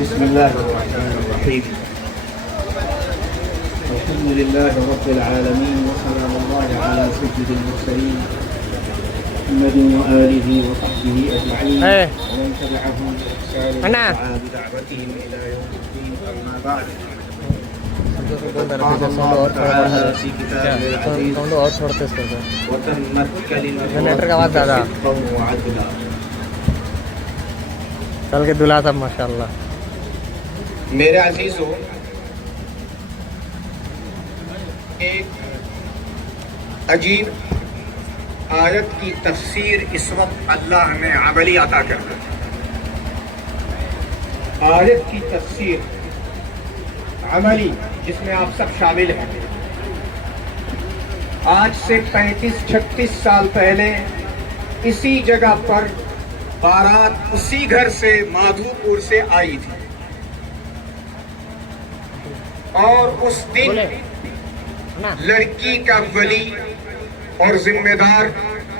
بسم الله الرحمن الرحيم. الحمد لله رب العالمين، وسلام الله على سيد المرسلين محمد وآله وصحبه أجمعين ومن تبعهم بإحسان ودعا بدعوتهم إلى يوم الدين. أما بعد، قال الله تعالى في كتابه العزيز: وتمت كلمة ربك صدقا وعدلا. چل کے دلہا تھا ماشاءاللہ. میرے عزیزو، ایک عجیب آیت کی تفسیر اس وقت اللہ ہمیں عملی عطا کرتا ہے. آیت کی تفسیر عملی جس میں آپ سب شامل ہیں. آج سے 35-36 سال پہلے اسی جگہ پر بارات اسی گھر سے مادھوپور سے آئی تھی، اور اس دن لڑکی کا ولی اور ذمہ دار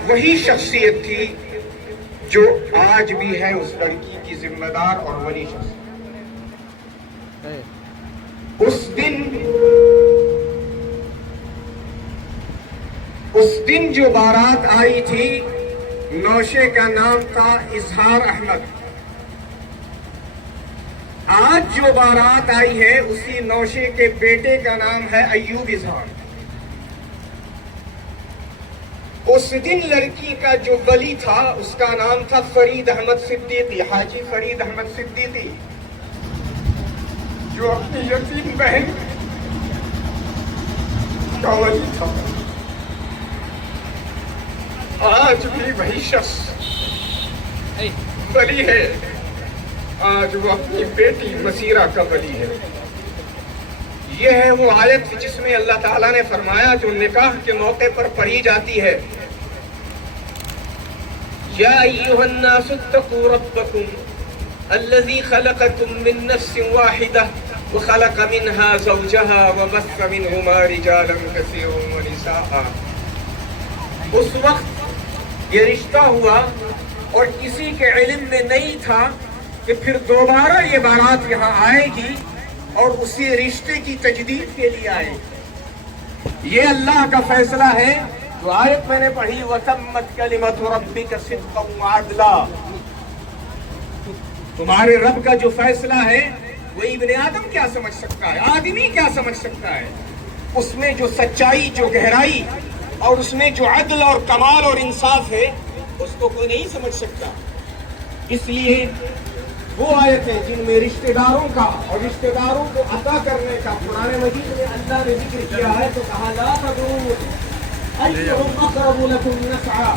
وہی شخصیت تھی جو آج بھی ہے اس لڑکی کی ذمہ دار اور ولی شخصیت. اس دن جو بارات آئی تھی، نوشے کا نام تھا اظہار احمد. آج جو بارات آئی ہے اسی نوشے کے بیٹے کا نام ہے ایوب اظہار. اس دن لڑکی کا جو ولی تھا اس کا نام تھا فرید احمد صدیقی، حاجی فرید احمد صدیقی، جو اپنی یتیم بہن کا ولی تھا. آج بھی وہی شخص ولی ہے. آج وہ اپنی بیٹی مسیرہ کا ولی ہے. یہ ہے وہ آیت جس میں اللہ تعالیٰ نے فرمایا، جو نکاح کے موقع پر پڑھی جاتی ہے: یا ایھا الناس اتقوا ربکم الذی خلقکم من نفس واحدہ وخلق منها زوجها وبث منہما رجالا کثیرا ونساء. اس وقت یہ رشتہ ہوا اور کسی کے علم میں نہیں تھا کہ پھر دوبارہ یہ بارات یہاں آئے گی اور اسی رشتے کی تجدید کے لیے آئے گی. یہ اللہ کا فیصلہ ہے. جو آیت میں نے پڑھی، وَتَمَّتْ كَلِمَةُ رَبِّكَ صِدْقًا وَعَدْلًا، تمہارے رب کا جو فیصلہ ہے وہ ابن آدم کیا سمجھ سکتا ہے، آدمی کیا سمجھ سکتا ہے. اس میں جو سچائی، جو گہرائی اور اس میں جو عدل اور کمال اور انصاف ہے اس کو کوئی نہیں سمجھ سکتا. اس لیے وہ آیتیں جن میں رشتہ داروں کا اور رشتہ داروں کو عطا کرنے کا قرآن مجید میں اللہ نے ذکر کیا ہے تو کہا: لا تدرون ایھم اقرب لکم نفعا.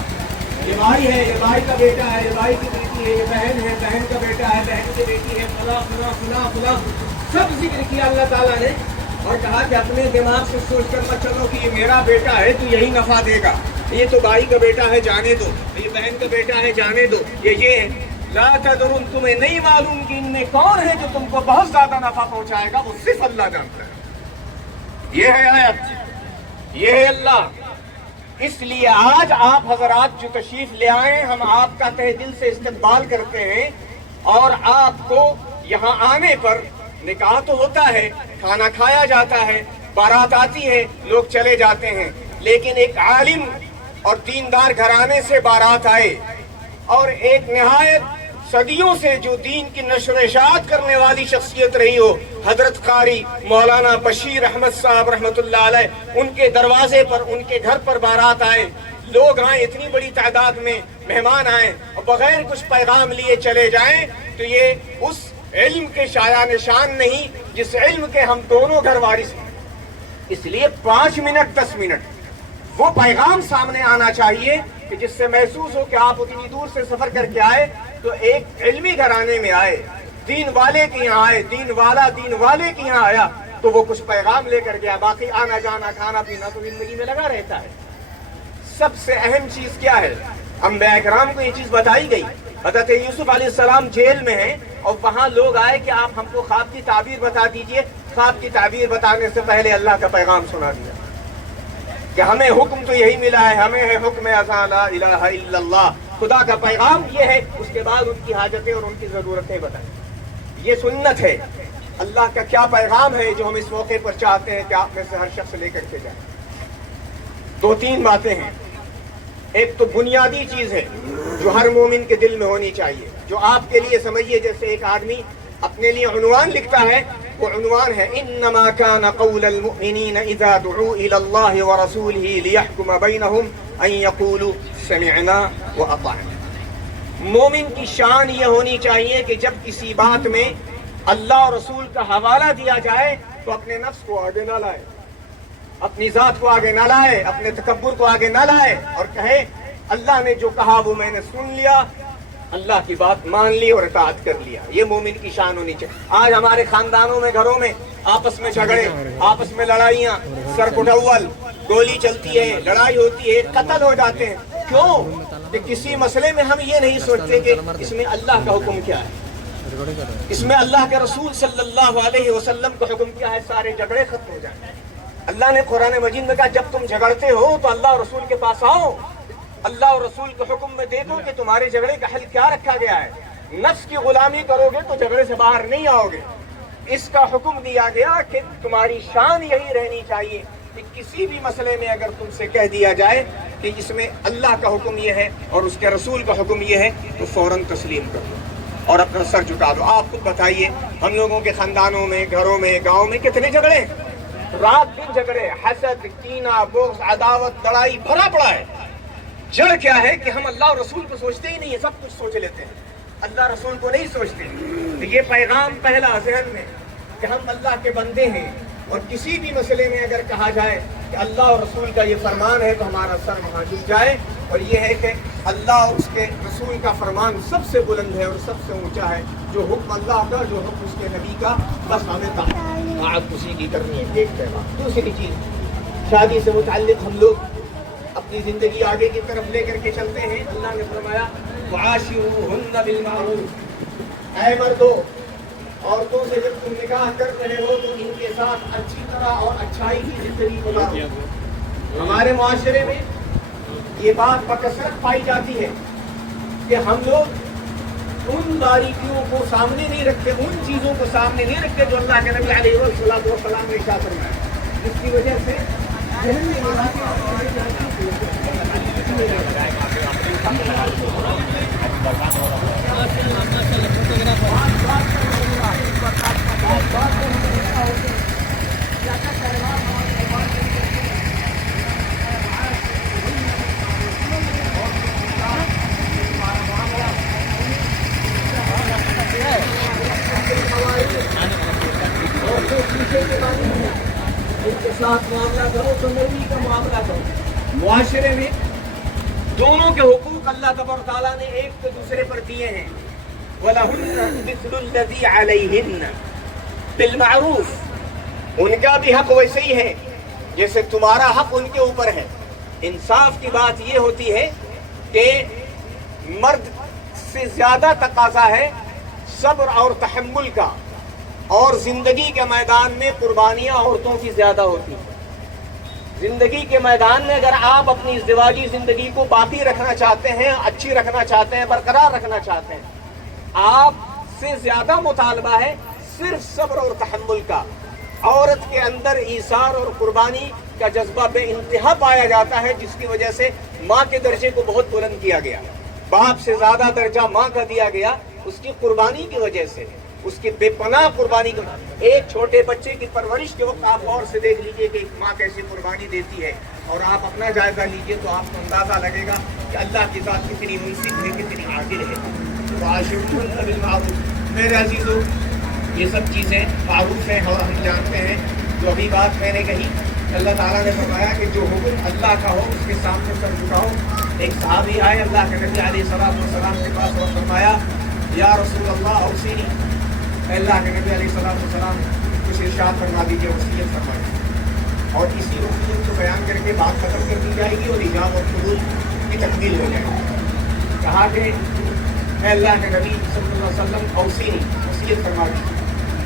یہ بھائی ہے، یہ بھائی کا بیٹا ہے، یہ بھائی کی بیٹی ہے، یہ بہن ہے، بہن کا بیٹا ہے، بہن کی بیٹی ہے، فلاں فلاں فلاں فلاں سب ذکر کیا اللہ تعالیٰ نے، اور کہا کہ اپنے دماغ سے سوچ کر مت چلو کہ یہ میرا بیٹا ہے تو یہی نفع دے گا، یہ تو بھائی کا بیٹا ہے جانے دو، یہ بہن کا بیٹا ہے جانے دو، یہ ہے. لا تدرون، تمہیں نہیں معلوم کہ ان میں کون ہے جو تم کو بہت زیادہ نفع پہنچائے گا، وہ صرف اللہ جانتا ہے. یہ ہے آیت، یہ ہے اللہ. اس لیے آج آپ حضرات جو تشریف لے آئے، ہم آپ کا تہ دل سے استقبال کرتے ہیں. اور آپ کو یہاں آنے پر نکاح تو ہوتا ہے، کھانا کھایا جاتا ہے، بارات آتی ہے، لوگ چلے جاتے ہیں. لیکن ایک عالم اور دیندار گھرانے سے بارات آئے اور ایک نہایت صدیوں سے جو دین کی نشر و اشاعت کرنے والی شخصیت رہی ہو، حضرت قاری مولانا بشیر احمد صاحب رحمۃ اللہ علیہ، ان کے دروازے پر، ان کے گھر پر بارات آئے، لوگ آئیں، اتنی بڑی تعداد میں مہمان آئیں اور بغیر کچھ پیغام لیے چلے جائیں، تو یہ اس علم کے شایان نشان نہیں جس علم کے ہم دونوں گھر وارث ہیں. اس لیے 5 منٹ 10 منٹ وہ پیغام سامنے آنا چاہیے کہ جس سے محسوس ہو کہ آپ اتنی دور سے سفر کر کے آئے تو ایک علمی گھرانے میں آئے، دین والے کے یہاں آئے، دین والا دین والے کے یہاں آیا تو وہ کچھ پیغام لے کر گیا. باقی آنا جانا کھانا پینا تو زندگی میں لگا رہتا ہے. سب سے اہم چیز کیا ہے؟ انبیاء کرام کو یہ چیز بتائی گئی. حضرت یوسف علیہ السلام جیل میں ہیں اور وہاں لوگ آئے کہ آپ ہم کو خواب کی تعبیر بتا دیجئے. خواب کی تعبیر بتانے سے پہلے اللہ کا پیغام سنا دیا کہ ہمیں حکم تو یہی ملا ہے، ہمیں ہے حکم اذان لا الہ الا اللہ. خدا کا پیغام یہ ہے. اس کے بعد ان کی حاجتیں اور ان کی ضرورتیں بتائیں. یہ سنت ہے. اللہ کا کیا پیغام ہے جو ہم اس موقع پر چاہتے ہیں کہ آپ میں سے ہر شخص لے کر کے جائے. 2-3 باتیں ہیں. ایک تو بنیادی چیز ہے جو ہر مومن کے دل میں ہونی چاہیے, جو آپ کے لیے سمجھیے جیسے ایک آدمی اپنے لیے عنوان لکھتا ہے, وہ عنوان ہے انما كان قول المؤمنین اذا دعوا الى الله ورسوله ليحكم بينهم ان يقولوا سمعنا واطعنا. مومن کی شان یہ ہونی چاہیے کہ جب کسی بات میں اللہ اور رسول کا حوالہ دیا جائے تو اپنے نفس کو آگے نہ لائے, اپنی ذات کو آگے نہ لائے, اپنے تکبر کو آگے نہ لائے, اور کہے اللہ نے جو کہا وہ میں نے سن لیا, اللہ کی بات مان لی اور اطاعت کر لیا. یہ مومن کی شان ہونی چاہیے. آج ہمارے خاندانوں میں, گھروں میں آپس میں جھگڑے, آپس میں لڑائیاں, سر کٹول, گولی چلتی ہے, لڑائی ہوتی ہے, قتل ہو جاتے ہیں. کیوں؟ کہ کسی مسئلے میں ہم یہ نہیں سوچتے کہ اس میں اللہ کا حکم کیا ہے, اس میں اللہ کے رسول صلی اللہ علیہ وسلم کا حکم کیا ہے. سارے جھگڑے ختم ہو جائیں. اللہ نے قرآن مجید میں کہا جب تم جھگڑتے ہو تو اللہ اور رسول کے پاس آؤ, اللہ اور رسول کے حکم میں دیکھو کہ تمہارے جھگڑے کا حل کیا رکھا گیا ہے. نفس کی غلامی کرو گے تو جھگڑے سے باہر نہیں آؤ گے. اس کا حکم دیا گیا کہ تمہاری شان یہی رہنی چاہیے کہ کسی بھی مسئلے میں اگر تم سے کہہ دیا جائے کہ اس میں اللہ کا حکم یہ ہے اور اس کے رسول کا حکم یہ ہے تو فوراً تسلیم کر دو اور اپنا سر جھکا دو. آپ خود بتائیے, ہم لوگوں کے خاندانوں میں, گھروں میں, گاؤں میں کتنے جھگڑے, رات دن جھگڑے, حسد, کینہ, بغض, عداوت, لڑائی بھرا پڑا ہے. جڑ کیا ہے کہ ہم اللہ اور رسول کو سوچتے ہی نہیں ہے, سب کچھ سوچ لیتے ہیں, اللہ رسول کو نہیں سوچتے. تو یہ پیغام پہلا ذہن میں کہ ہم اللہ کے بندے ہیں, اور کسی بھی مسئلے میں اگر کہا جائے کہ اللہ اور رسول کا یہ فرمان ہے تو ہمارا سر وہاں جھک جائے, اور یہ ہے کہ اللہ اور اس کے رسول کا فرمان سب سے بلند ہے اور سب سے اونچا ہے. جو حکم اللہ کا, جو حکم اس کے نبی کا, بس ہمیں طاعت اسی کی کرنی ہے. ایک پہلا. دوسری چیز, شادی سے متعلق ہم لوگ اپنی زندگی آگے کی طرف لے کر کے چلتے ہیں. اللہ نے فرمایا وعاشروہن بالمعروف, اے مردو, عورتوں سے جب تم نکاح کر رہے ہو تو ان کے ساتھ اچھی طرح اور اچھائی کی زندگی گزارو. ہمارے معاشرے میں یہ بات بکثرت پائی جاتی ہے کہ ہم لوگ ان باریکیوں کو سامنے نہیں رکھتے, ان چیزوں کو سامنے نہیں رکھتے جو اللہ کے نبی علیہ السلام نے ارشاد فرمایا. جس کی وجہ سے ان کے ساتھ معاملہ کرو تو نبی کا معاملہ کرو. معاشرے میں دونوں کے حقوق اللہ تبارک و تعالیٰ نے ایک دوسرے پر دیے ہیں. وَلَهُنَّ مِثْلُ الَّذِي عَلَيْهِنَّ بِالْمَعْرُوفِ, ان کا بھی حق ویسے ہی ہے جیسے تمہارا حق ان کے اوپر ہے. انصاف کی بات یہ ہوتی ہے کہ مرد سے زیادہ تقاضا ہے صبر اور تحمل کا, اور زندگی کے میدان میں قربانیاں عورتوں کی زیادہ ہوتی ہیں. زندگی کے میدان میں اگر آپ اپنی ازدواجی زندگی کو باقی رکھنا چاہتے ہیں, اچھی رکھنا چاہتے ہیں, برقرار رکھنا چاہتے ہیں, آپ سے زیادہ مطالبہ ہے صرف صبر اور تحمل کا. عورت کے اندر ایثار اور قربانی کا جذبہ بے انتہا پایا جاتا ہے, جس کی وجہ سے ماں کے درجے کو بہت بلند کیا گیا. باپ سے زیادہ درجہ ماں کا دیا گیا اس کی قربانی کی وجہ سے, اس کی بے پناہ قربانی کی. ایک چھوٹے بچے کی پرورش کے وقت آپ غور سے دیکھ لیجئے کہ ایک ماں کیسی قربانی دیتی ہے, اور آپ اپنا جائزہ لیجئے تو آپ کو اندازہ لگے گا کہ اللہ کی ذات کتنی منصف ہے, کتنی عادل ہے. وعاشروہن بالمعروف. میرے عزیزو, یہ سب چیزیں معروف ہیں اور ہم جانتے ہیں. جو ابھی بات میں نے کہی, اللہ تعالیٰ نے فرمایا کہ جو حکم اللہ کا ہو اس کے سامنے سر جھکاؤ. ایک صحابی آئے اللہ کے نبی علیہ السلام کے پاس اور فرمایا یا رسول اللہ اوصینی, اللہ کے نبی علیہ السلام کچھ ارشاد فرما دیجیے, وصیت فرمائیے. اور اسی وصیت کو بیان کر کے بات ختم کر دی جائے گی اور ایجاب اور قبول کی تکمیل ہو جائے گی. کہا کہ اے اللہ کے نبی صلی اللہ علیہ وسلم اوصینی, وصیت فرما دیجیے.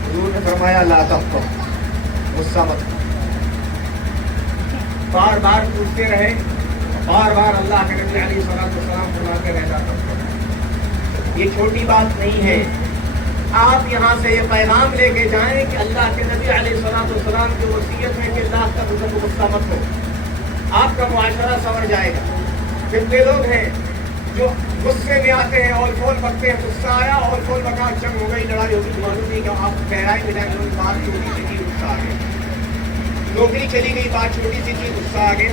حضور نے فرمایا لا تغضب, غصہ مت. بار بار پوچھتے رہے, بار بار اللہ کے نبی علیہ السلام فرماتے رہے لا تغضب. یہ چھوٹی بات نہیں ہے, آپ یہاں سے یہ پیغام لے کے جائیں کہ اللہ کے نبی علیہ السلام کی وصیت ہے کہ اللہ کا حضرت کو غصہ مت ہو، آپ کا معاشرہ سنور جائے گا۔ کتنے لوگ ہیں جو غصے میں آتے ہیں اور فون بکتے ہیں، غصہ آیا اور فون بکا، جنگ ہو گئی، لڑائی ہو گئی، معلوم نہیں کہ آپ گہرائی میں جائیں گے، بات چھوٹی سی تھی غصہ آ گیا، نوکری چلی گئی بات چھوٹی سی تھی غصہ آ گیا،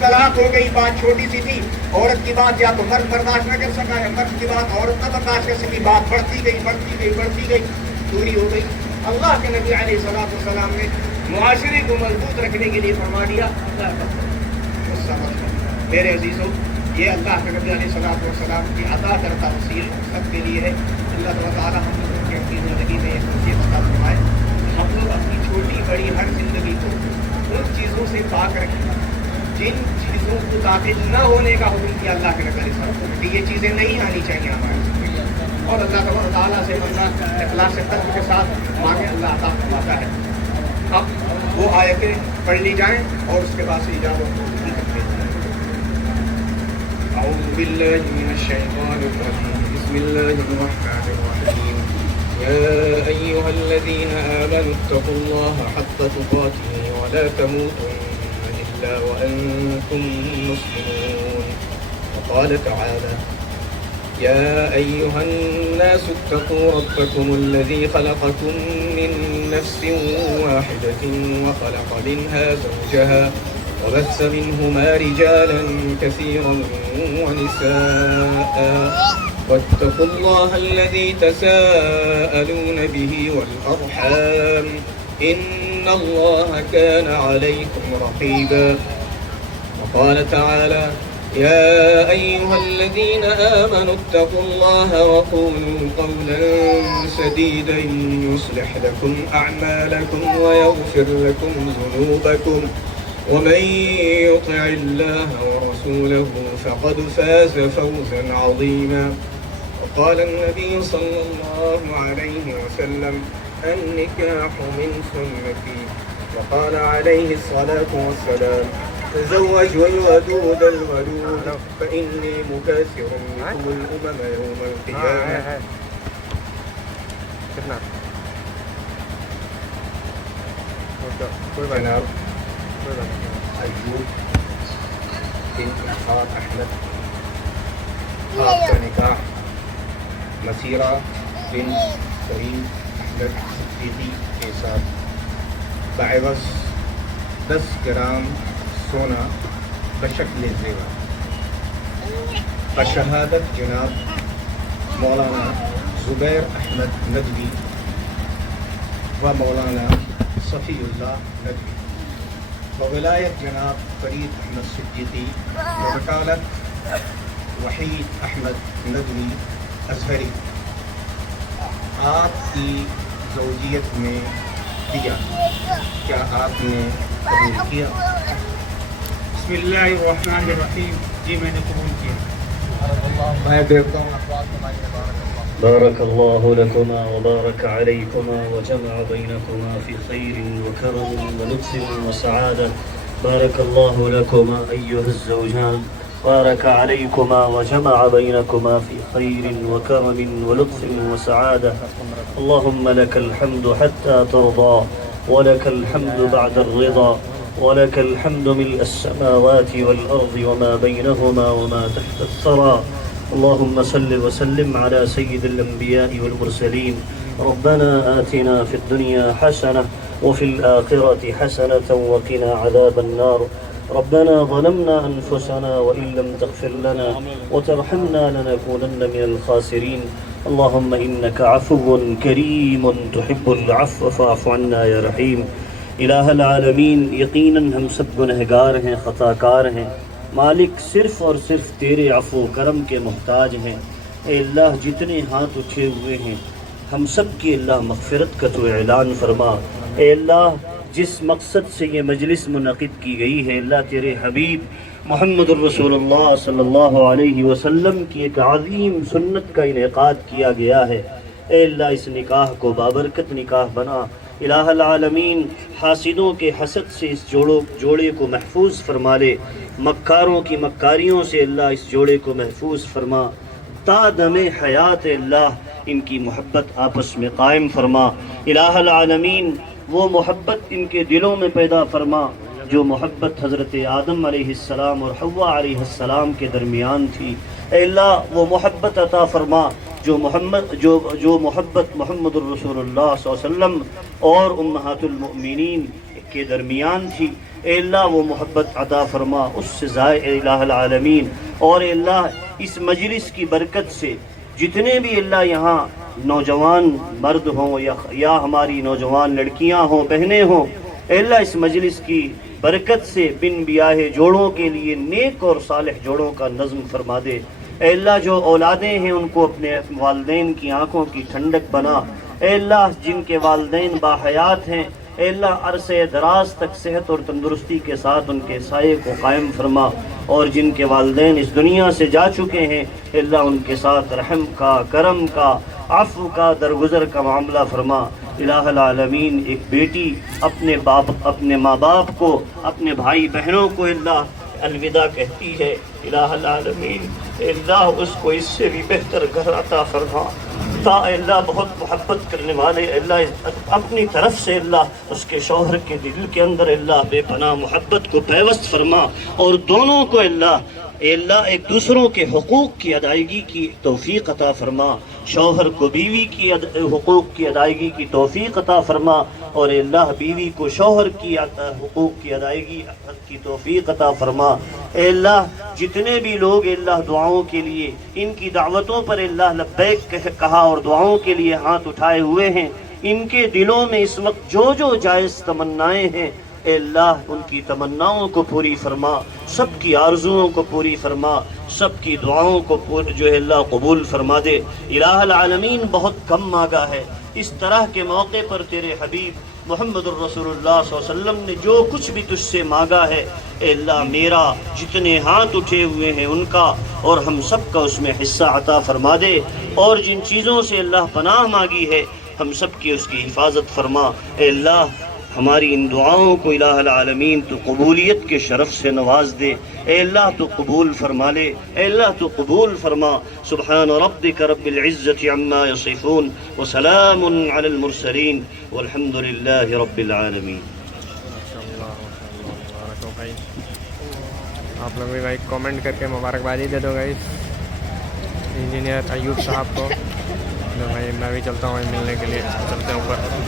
طلاق ہو گئی بات چھوٹی سی تھی، عورت کی بات یا تو مرد برداشت نہ کر سکا یا مرد کی بات عورت نہ برداشت کر سکی، بات بڑھتی گئی، دوری ہو گئی۔ اللہ کے نبی علیہ السلام نے معاشرے کو مضبوط رکھنے کے لیے فرما دیا غصہ مت کرو۔ میرے عزیزوں، یہ اللہ کے نبی علیہ السلام کی عطا کرتا وسیل سب کے لیے ہے۔ اللہ تعالیٰ ہم لوگوں کی اپنی زندگی میں ایک وسیع عطا فرمائے، ہم لوگ اپنی چھوٹی بڑی ہر زندگی کو ان چیزوں سے پاک رکھیں جن چیزوں کو داخل نہ ہونے کا حکم کیا اللہ کے نبی علیہ السلام کہ یہ چیزیں نہیں آنی چاہیے ہمارے زندگی میں، اور اللہ تعالیٰ سے بندہ اخلاص قلب کے ساتھ مانگے، اللہ عطا فرماتا ہے۔ اب وہ آیتیں پڑھ لی جائیں اور اس کے بعد سے اجازت کرتے ہیں۔ اعوذ باللہ من الشیطان الرجیم، بسم اللہ الرحمن الرحیم، یا ایھا الذین آمنوا اتقوا اللہ حق تقاته ولا تموتن إلا وأنتم مسلمون۔ وقال تعالى يا أيها الناس اتقوا ربكم الذي خلقكم من نفس واحدة وخلق منها زوجها وبث منهما رجالا كثيرا ونساء واتقوا الله الذي تساءلون به والأرحام إن الله كان عليكم رقيبا۔ وقال تعالى يا أيها الذين آمنوا اتقوا الله وقولوا قولا سديدا يصلح لكم أعمالكم ويغفر لكم ذنوبكم ومن يطع الله ورسوله فقد فاز فوزا عظيما۔ وقال النبي صلى الله عليه وسلم النكاح من سنتي، وقال عليه الصلاة والسلام تزوجوا الودود الولود فإني مكاثر بكم الأمم يوم القيامة۔ جناب ایوب بن اسحاق احمد، آپ کا نکاح مسیرہ بن کریم احمد صدیقی کے ساتھ بعوض 10 گرام سونا بشکل زیور بشہادت جناب مولانا زبیر احمد ندوی و مولانا صفی اللہ ندوی وولایت جناب فرید احمد صدیقی ووکالت وحید احمد ندوی ازہری، آپ کی زوجیت میں دیا، کیا آپ نے قبول کیا؟ بسم اللہ الرحمن الرحیم، جی میں نے قبول کیا۔ میں دیکھتا ہوں بارك الله لكما وبارك عليكما وجمع بينكما في خير وكرم ولطف وسعادة. بارك الله لكما أيها الزوجان، بارك عليكما وجمع بينكما في خير وكرم ولطف وسعادة. اللهم لك الحمد حتى ترضى، ولك الحمد بعد الرضا، ولك الحمد ملء السماوات والأرض وما بينهما وما تحت الثرى. اللهم صل وسلم على سيد الأنبياء والمرسلين. ربنا آتنا في الدنيا حسنة وفي الآخرة حسنة وقنا عذاب النار. ربنا ظلمنا أنفسنا وإن لم تغفر لنا وترحمنا لنكونن من الخاسرين. اللهم إنك عفو كريم تحب العفو فاعف عنا يا رحيم. الہ العالمین، یقیناً ہم سب گنہگار ہیں، خطا کار ہیں، مالک صرف اور صرف تیرے عفو و کرم کے محتاج ہیں۔ اے اللہ، جتنے ہاتھ اٹھے ہوئے ہیں ہم سب کی اللہ مغفرت کا تو اعلان فرما۔ اے اللہ، جس مقصد سے یہ مجلس منعقد کی گئی ہے، اللہ تیرے حبیب محمد الرسول اللہ صلی اللہ علیہ وسلم کی ایک عظیم سنت کا انعقاد کیا گیا ہے۔ اے اللہ، اس نکاح کو بابرکت نکاح بنا۔ الہ العالمین، حاسدوں کے حسد سے اس جوڑے کو محفوظ فرما لے، مکاروں کی مکاریوں سے اللہ اس جوڑے کو محفوظ فرما۔ تا دم حیات اللہ ان کی محبت آپس میں قائم فرما۔ الہ العالمین وہ محبت ان کے دلوں میں پیدا فرما جو محبت حضرت آدم علیہ السلام اور حوا علیہ السلام کے درمیان تھی۔ اے اللہ وہ محبت عطا فرما جو محبت محمد الرسول اللہ صلی اللہ علیہ وسلم اور امہات المؤمنین کے درمیان تھی۔ اے اللہ وہ محبت عطا فرما اس سے زائد الہ العالمین۔ اور اے اللہ اس مجلس کی برکت سے جتنے بھی اللہ یہاں نوجوان مرد ہوں یا ہماری نوجوان لڑکیاں ہوں، بہنیں ہوں، اے اللہ اس مجلس کی برکت سے بن بیاہ جوڑوں کے لیے نیک اور صالح جوڑوں کا نظم فرما دے۔ اے اللہ جو اولادیں ہیں ان کو اپنے والدین کی آنکھوں کی ٹھنڈک بنا۔ اے اللہ جن کے والدین باحیات ہیں، اے اللہ عرصے دراز تک صحت اور تندرستی کے ساتھ ان کے سائے کو قائم فرما، اور جن کے والدین اس دنیا سے جا چکے ہیں، اے اللہ ان کے ساتھ رحم کا، کرم کا، عفو کا، درگزر کا معاملہ فرما۔ الہ العالمین ایک بیٹی اپنے ماں باپ کو، اپنے بھائی بہنوں کو اللہ الوداع کہتی ہے، الہ العالمین اے اللہ اس کو اس سے بھی بہتر گھر عطا فرما۔ اے اللہ بہت محبت کرنے والے اللہ اپنی طرف سے اللہ اس کے شوہر کے دل کے اندر اللہ بے پناہ محبت کو پیوست فرما، اور دونوں کو اے اللہ ایک دوسروں کے حقوق کی ادائیگی کی توفیق عطا فرما، شوہر کو بیوی کی حقوق کی ادائیگی کی توفیق عطا فرما، اور اے اللہ بیوی کو شوہر کی حقوق کی ادائیگی کی توفیق عطا فرما۔ اے اللہ جتنے بھی لوگ اے اللہ دعاؤں کے لیے ان کی دعوتوں پر اے اللہ لبیک کہا اور دعاؤں کے لیے ہاتھ اٹھائے ہوئے ہیں، ان کے دلوں میں اس وقت جو جائز تمنائیں ہیں، اے اللہ ان کی تمناؤں کو پوری فرما، سب کی آرزوؤں کو پوری فرما، سب کی دعاؤں کو جو ہے اللہ قبول فرما دے۔ الہ العالمین بہت کم مانگا ہے، اس طرح کے موقع پر تیرے حبیب محمد الرسول اللہ صلی اللہ علیہ وسلم نے جو کچھ بھی تجھ سے مانگا ہے، اے اللہ میرا جتنے ہاتھ اٹھے ہوئے ہیں ان کا اور ہم سب کا اس میں حصہ عطا فرما دے، اور جن چیزوں سے اللہ پناہ مانگی ہے ہم سب کی اس کی حفاظت فرما۔ اے اللہ ہماری ان دعاؤں کو الہ العالمین تو قبولیت کے شرف سے نواز دے۔ اے اللہ تو قبول فرما لے، اے اللہ تو قبول فرما۔ سبحان ربک رب العزت عما یصفون وسلام علی المرسلین والحمد للہ رب العالمین۔ آپ لوگ بھی بھائی کامنٹ کر کے مبارکبادی دے دو گائی انجینئر ایوب صاحب کو۔ بھائی میں بھی چلتا ہوں ملنے کے لیے، چلتے ہیں اوپر۔